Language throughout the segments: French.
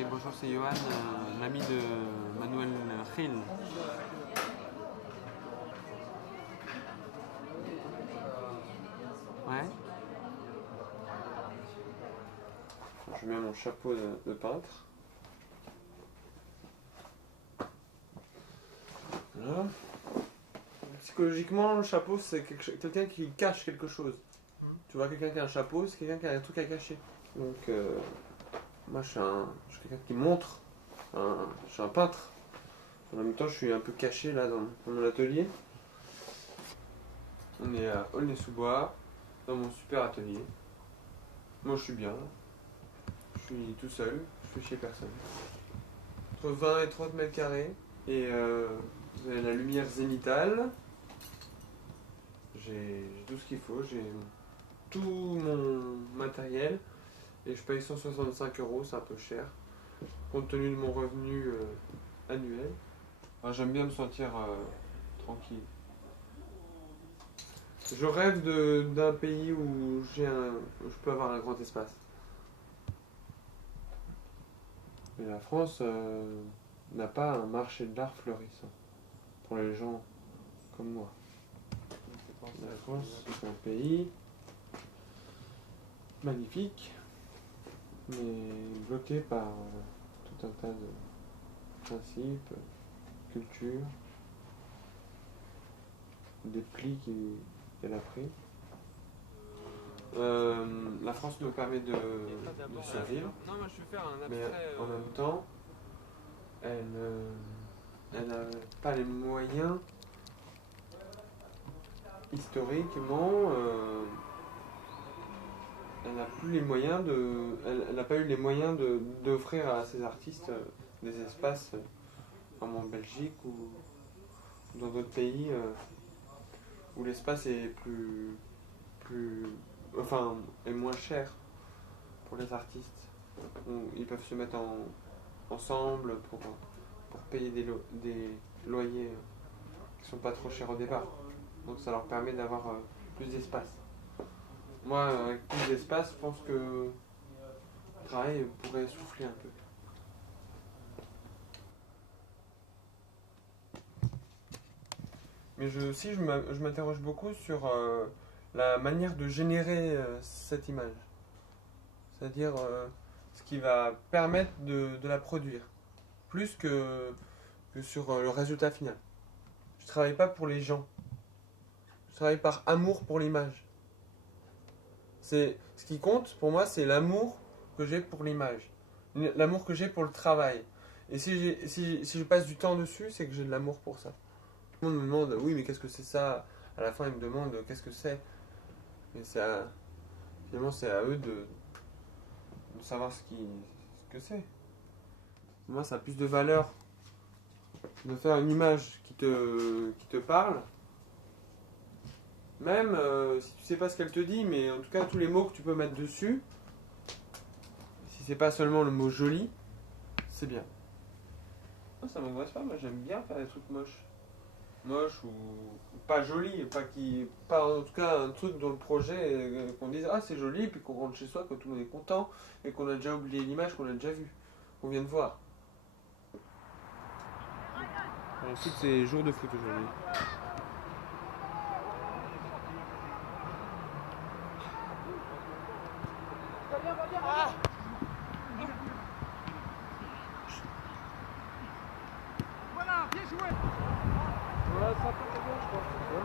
Oui, bonjour, c'est Johan, l'ami de Manuel Gil. Ouais. Je mets mon chapeau de peintre. Voilà. Psychologiquement, le chapeau, c'est quelqu'un qui cache quelque chose. Tu vois, quelqu'un qui a un chapeau, c'est quelqu'un qui a un truc à cacher. Donc, moi, je suis quelqu'un qui montre. Je suis un peintre. En même temps, je suis un peu caché là dans mon atelier. On est à Aulnay-sous-Bois, dans mon super atelier. Moi, je suis bien. Je suis tout seul. Je suis chez personne. Entre 20 et 30 mètres carrés. Et vous avez la lumière zénithale. J'ai tout ce qu'il faut. J'ai tout mon matériel. Et je paye 165 €, c'est un peu cher. Compte tenu de mon revenu annuel. Enfin, j'aime bien me sentir tranquille. Je rêve d'un pays où je peux avoir un grand espace. Mais la France n'a pas un marché de l'art florissant pour les gens comme moi. La France, c'est un pays magnifique, mais bloqué par tout un tas de principes, cultures, des plis qu'elle a pris. La France nous permet de survivre, mais en même temps, elle n'a pas les moyens historiquement. Elle n'a plus les moyens elle n'a pas eu les moyens d'offrir à ses artistes des espaces comme en Belgique ou dans d'autres pays où l'espace est est moins cher pour les artistes, où ils peuvent se mettre ensemble pour payer des loyers qui sont pas trop chers au départ. Donc ça leur permet d'avoir plus d'espace. Moi, avec plus d'espace, je pense que le travail pourrait souffler un peu. Mais je m'interroge beaucoup sur la manière de générer cette image. C'est-à-dire ce qui va permettre de la produire. Plus que sur le résultat final. Je travaille pas pour les gens. Je travaille par amour pour l'image. Ce qui compte pour moi, c'est l'amour que j'ai pour l'image. L'amour que j'ai pour le travail. Et si je passe du temps dessus, c'est que j'ai de l'amour pour ça. Tout le monde me demande, oui, mais qu'est-ce que c'est ça? À la fin, ils me demandent, qu'est-ce que c'est? Mais finalement, c'est à eux de savoir ce que c'est. Moi, ça a plus de valeur de faire une image qui te parle. Même si tu sais pas ce qu'elle te dit, mais en tout cas, tous les mots que tu peux mettre dessus, si c'est pas seulement le mot joli, c'est bien. Non, ça m'intéresse pas, moi j'aime bien faire des trucs moches. Moches ou pas jolis, pas en tout cas un truc dans le projet qu'on dise ah c'est joli, puis qu'on rentre chez soi, que tout le monde est content, et qu'on a déjà oublié l'image qu'on a déjà vue, qu'on vient de voir. Ensuite c'est jour de foot aujourd'hui. Voilà, bien joué. Ouais, ça peut être bien, je pense. Ouais.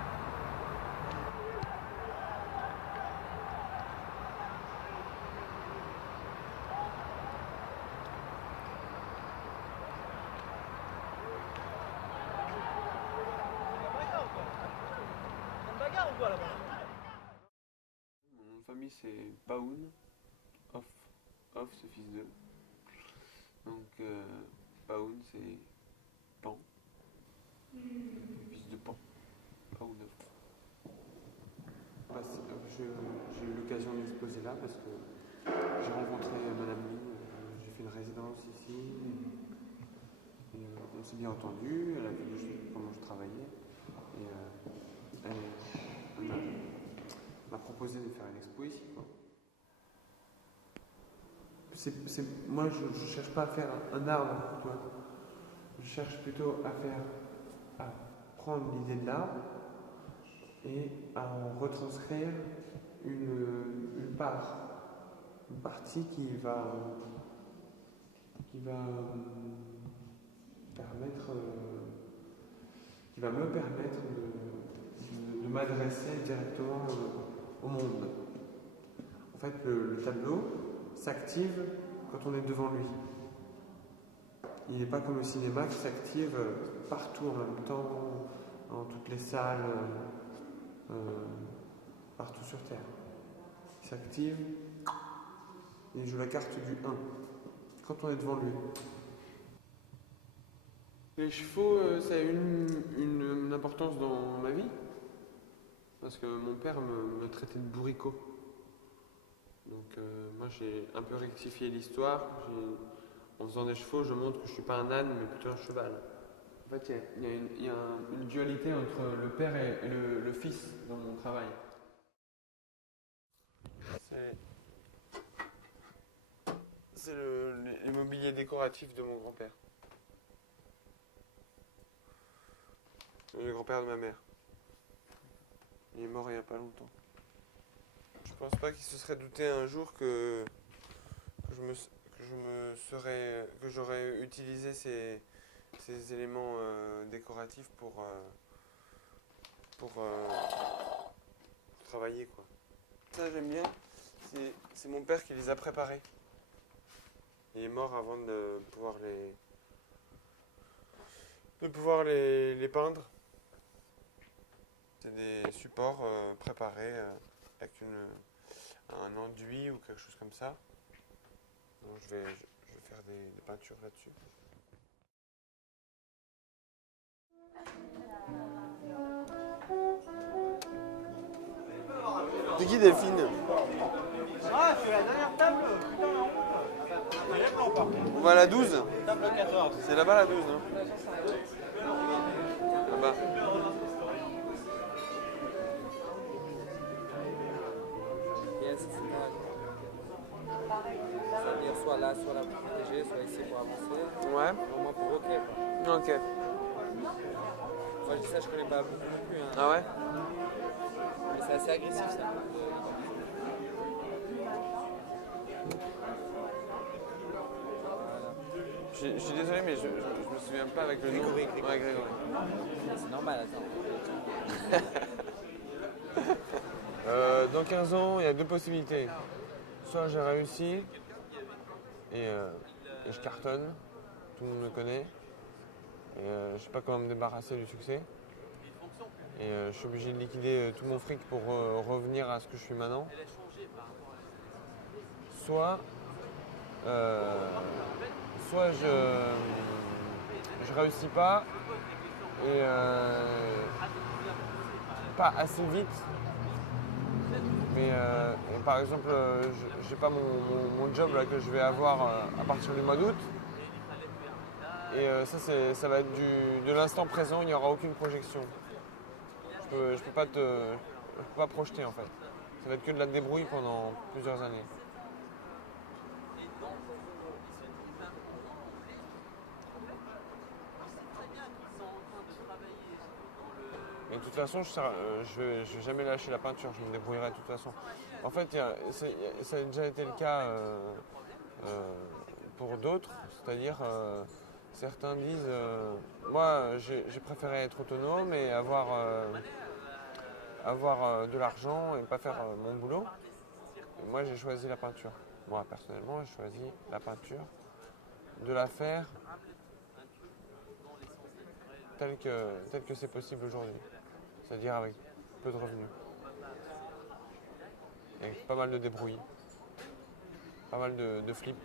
Bagarre ou quoi là-bas? Mon nom de famille c'est Paoun, Off c'est fils de. Donc Paoun c'est Pan, fils de Pan, Paoun Off. J'ai eu l'occasion d'exposer là parce que j'ai rencontré Madame Lee, j'ai fait une résidence ici, et, on s'est bien entendu, elle a vu comment je travaillais, et elle m'a proposé de faire une expo ici, quoi. moi, je ne cherche pas à faire un arbre, tu vois. Je cherche plutôt à prendre l'idée de l'arbre et à en retranscrire une partie qui va permettre, qui va me permettre de m'adresser directement au monde. En fait, le tableau s'active quand on est devant lui. Il n'est pas comme au cinéma qui s'active partout en même temps, dans toutes les salles, partout sur Terre. Il s'active et il joue la carte du 1 quand on est devant lui. Les chevaux, ça a une importance dans ma vie parce que mon père me traitait de bourricot. Donc moi j'ai un peu rectifié l'histoire. En faisant des chevaux, je montre que je ne suis pas un âne mais plutôt un cheval. En fait, il y a une dualité entre le père et le fils dans mon travail. C'est l'immobilier décoratif de mon grand-père. Le grand-père de ma mère. Il est mort il n'y a pas longtemps. Je pense pas qu'il se serait douté un jour que j'aurais utilisé ces éléments décoratifs pour travailler, quoi. Ça j'aime bien. C'est mon père qui les a préparés. Il est mort avant de pouvoir les peindre. C'est des supports préparés avec un enduit ou quelque chose comme ça. Donc je vais faire des peintures là-dessus. C'est qui Delphine? Ah, c'est la dernière table. Putain, la honte. Voilà la 12. Table 14. C'est là-bas la 12, hein? Là-bas. Yes, c'est ça. C'est-à-dire soit là, soit là pour protéger, soit ici pour avancer. Ouais. Au moins pour OK. Quoi. Ok. Moi je dis ça, je connais pas beaucoup non plus. Hein. Ah ouais? Mais c'est assez agressif ça. Je suis désolé, mais je me souviens pas avec le nom. Grégory. Ouais, Grégory. C'est normal, attends. Dans 15 ans, il y a deux possibilités. Soit j'ai réussi et je cartonne, tout le monde me connaît, et je sais pas comment me débarrasser du succès. Et je suis obligé de liquider tout mon fric pour revenir à ce que je suis maintenant. Soit je réussis pas et pas assez vite. Mais par exemple, j'ai pas mon job là, que je vais avoir à partir du mois d'août. Et ça va être de l'instant présent, il n'y aura aucune projection. Je peux pas projeter en fait. Ça va être que de la débrouille pendant plusieurs années. Mais de toute façon, je vais jamais lâcher la peinture, je me débrouillerai de toute façon. En fait, ça a déjà été le cas pour d'autres, c'est-à-dire certains disent moi j'ai préféré être autonome et avoir de l'argent et pas faire mon boulot. Et moi j'ai choisi la peinture. Moi personnellement j'ai choisi la peinture, de la faire tel que c'est possible aujourd'hui. C'est-à-dire avec peu de revenus. Avec pas mal de débrouilles, pas mal de flips.